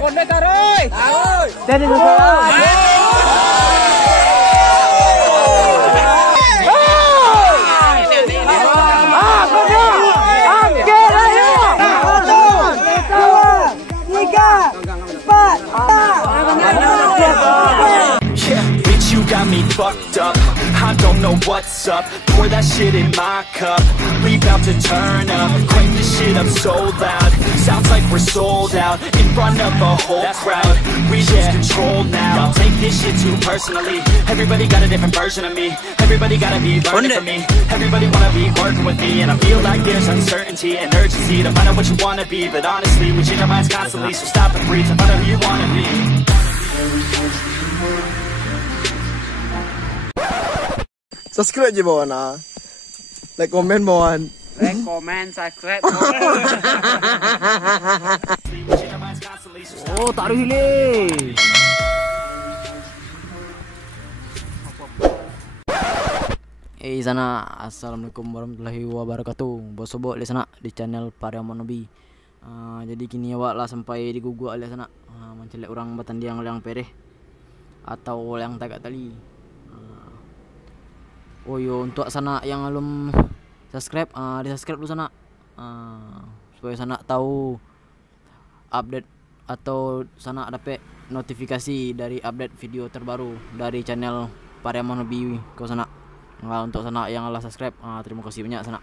Konde taroy. Dari Nusa. Got me fucked up, I don't know what's up. Pour that shit in my cup, we bout to turn up. Crank this shit up so loud, sounds like we're sold out. In front of a whole crowd, we lose control now. I'll take this shit too personally. Everybody got a different version of me. Everybody gotta be learning from me. Everybody wanna be working with me. And I feel like there's uncertainty and urgency to find out what you wanna be. But honestly, we change our minds constantly, so stop and breathe to find out who you wanna be. Subscribe je bawah na. Like, komen bawah. Like, comment, subscribe. Oh, taruh hile. Sana, assalamualaikum warahmatullahi wabarakatuh. Bos-bos di sana di channel Pariaman Nabi. Jadi kini awak lah sampai di guguk alias sana mencelek orang batandiang yang pereh atau yang tagak tali. Oh yo, untuk sana yang belum subscribe, di subscribe dulu sana, supaya sana tahu update atau sana dapat notifikasi dari update video terbaru dari channel Pariaman Nabi ke sana. Untuk sana yang telah subscribe, terima kasih banyak sana.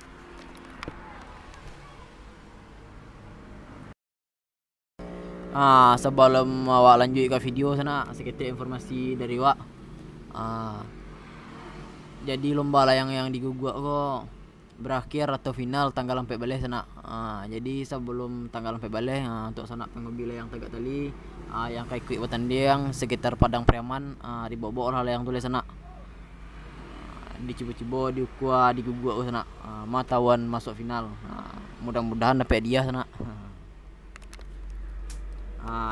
Sebelum awak lanjut ke video sana, sedikit informasi dari awak. Jadi lomba layang yang di guguk kok berakhir atau final tanggal 4 baleh sana. Jadi sebelum tanggal 4 baleh, untuk sana pengundi layang tagak tali yang kayak ikut bertanding sekitar Padang Pariaman, dibawa-bawa layang tulis sana. Dicoba-coba diukur di guguk sana. Matawan masuk final. Mudah-mudahan dapat dia sana.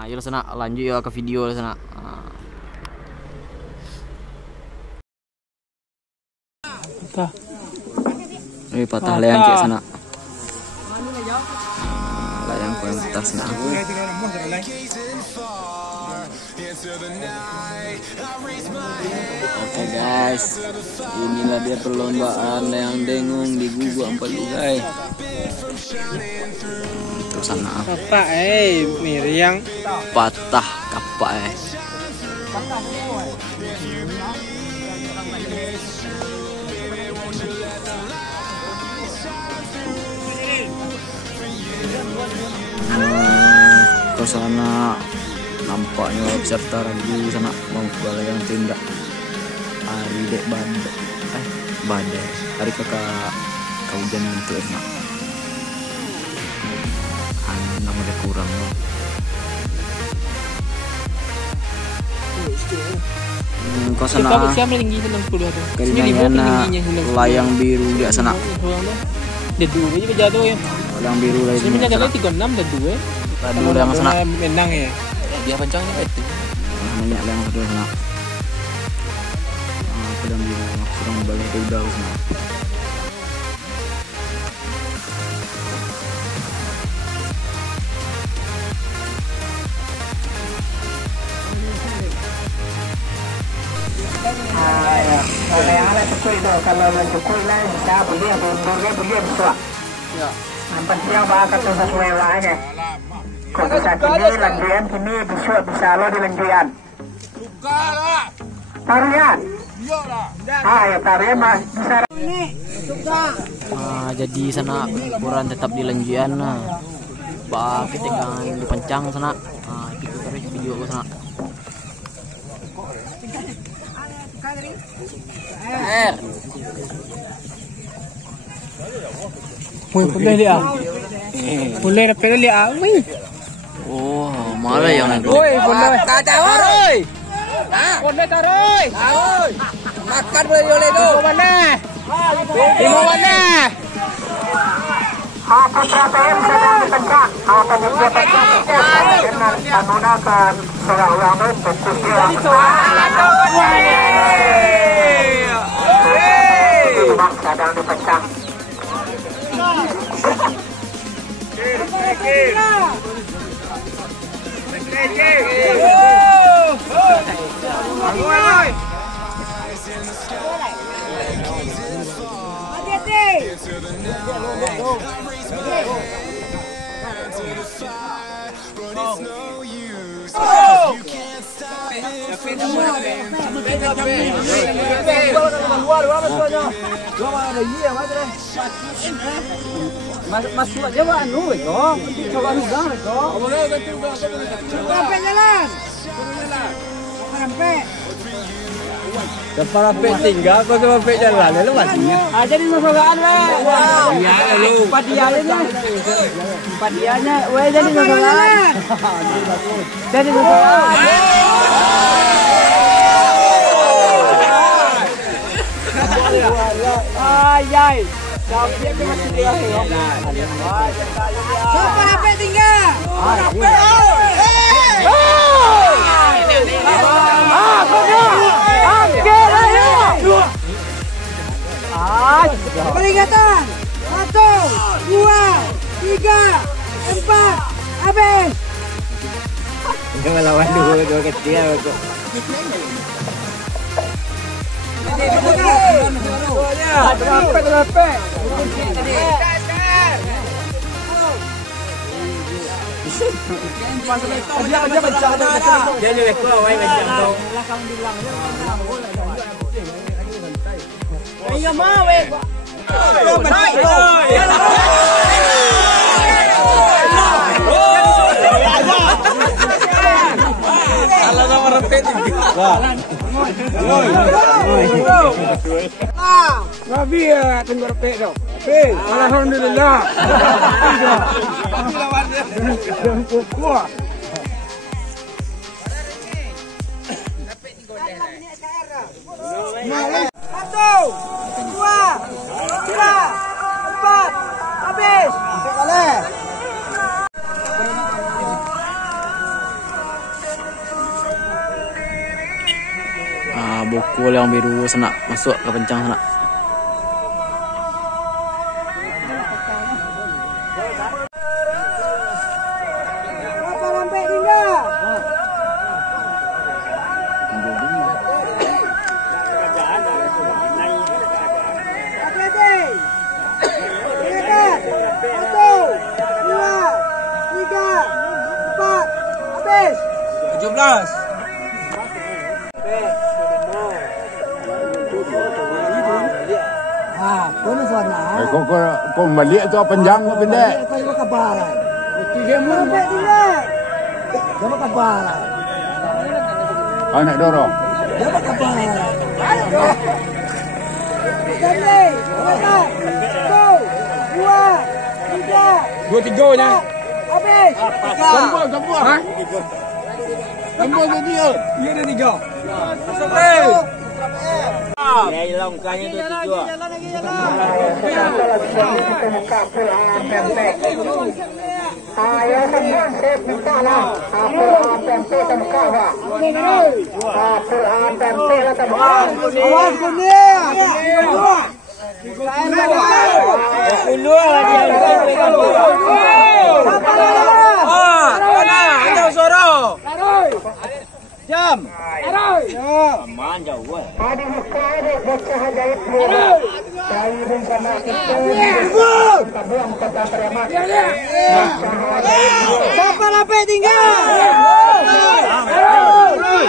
Yuk sana lanjut ya ke video sana. Patah layang cek sana. Layang kualitas sana. Oke guys, inilah dia perlombaan layang dengung di guguk Ampelu guys. Itu sana. Kapak Miriang. Patah kapak ke sana nampaknya peserta lagi sana mau balai yang tindak hari dek badai hari kakak hujan itu enak nama dia kurang loh. Kau sana layang biru di sana. Ada dua aja jatuh ya. Layang biru lagi. Sebenarnya ada 36 dan 2. Tadi udah yang sana. Menang ya. Dia pancangnya itu. Banyak yang sudah sana. Layang biru sedang balik ke udara sana. Alat cukui tu kalau cukui lah bisa boleh bisa. Ya. Nampak dia bakal tu sesuai lah aja. Kau bisa kini lanjuan kini bisa lo di lanjuan. Tarian. Ya tarian mah bisa. Jadi sana ukuran tetap di lanjuan. Kita kan dipancang sana. Kita terus video ke sana. Boleh dia. Boleh tapi dia. Oh, malah yang itu. Boleh. Taroy. Boleh taroy. Makan boleh tu. Mana? Di mana? Putra PM sedang ditekan. Akan ditekan. Menggunakan seorang fokus dia. Sedang dipecah. Masuk aja Pak anu itu. Coba lugang itu. Sampai jalan. Sampai. Kepala pek tinggal, kau cuma pek jalan, lu kan? Jadi masakan lah. Iya, lu. Padianya. Padianya, weh jadi masakan. Jadi masakan. Ayai. Sampai ke masjid ya. Sampai sampai tinggal. Peringatan 1, 2, 3, 4, habis. Jangan lawan dua kecil. Nabi ya tengok pek dong. Alhamdulillah. Satu, dua, tiga, empat, habis. Buku yang biru sana masuk ke pencang sana. Berapa sampai tinggal? Hati-hati. Peringatan 1, 2, 3, 4, habis. 17. Kau balik tu panjang ke pendek? Kau kabar lah. Sampai tinggal. Jangan kabar lah. Nak dorong. Jangan kabar lah. Sampai. Peringatan 1, 2, 3, 2-3 nya. habis. Campur. Campur tu dia. Iya ada 3. Siapa sampai tinggal? Hati-hati.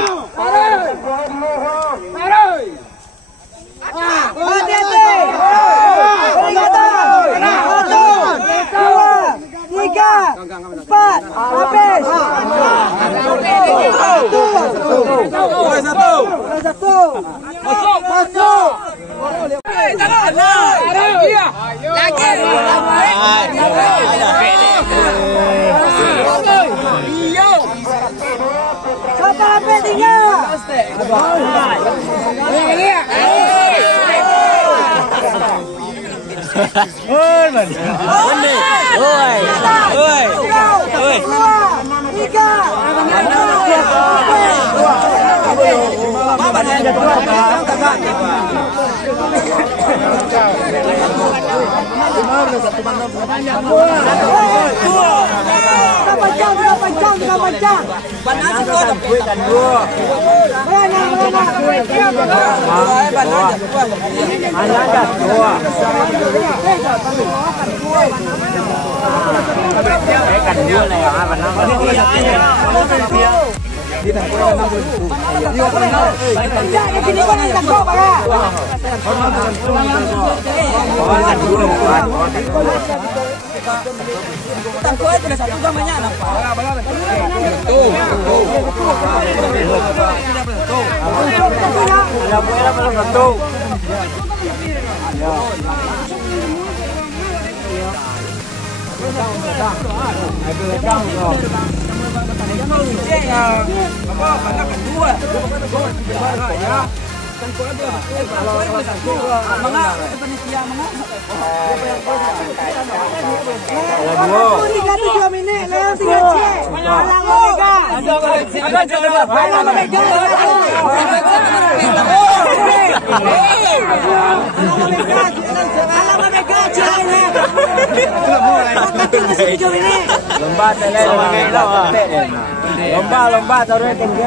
Lomba taruh tinggi.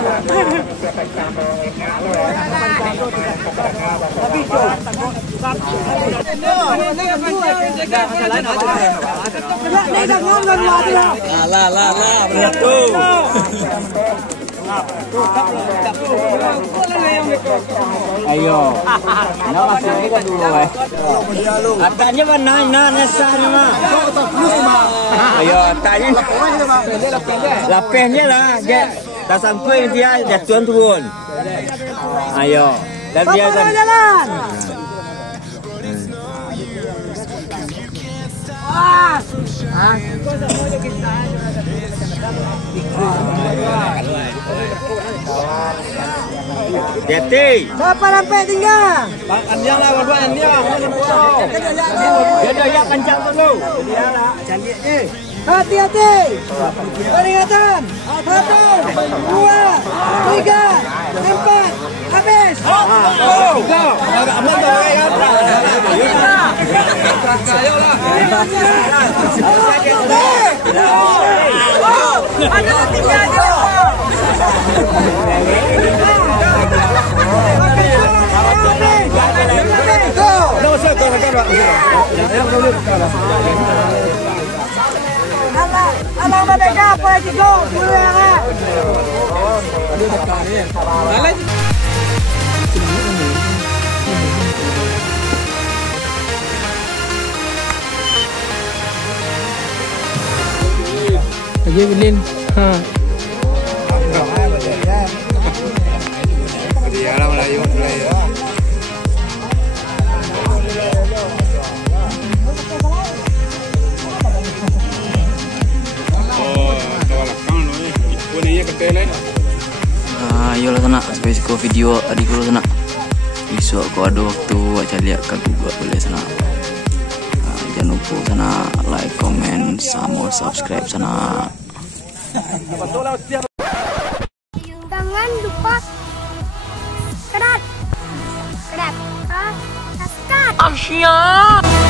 Ayo. Nah masih ini kan dulu Katanya mana nasanya mah. Ayo tanya. Lapehnya lah, tak sampai dia turun. Ayo, dan dia jalan. Jati. Siapa sampai tinggal? Bang Andiang lah, berdua Andiang. Dia kencang dulu. Cantiknya. Hati-hati. Peringatan. 1, 2, 3, 4. Habis. Agak aman tuh ya. Ada tinggalnya. Alam mereka apa lagi go? Aje Bilin. Ayolah sana, supaya ko video adik ko sana. Isu aku ada waktu aja lihat ke Google boleh sana. Jangan lupa sana like, comment, sama subscribe sana. Jangan lupa subscribe. Subscribe.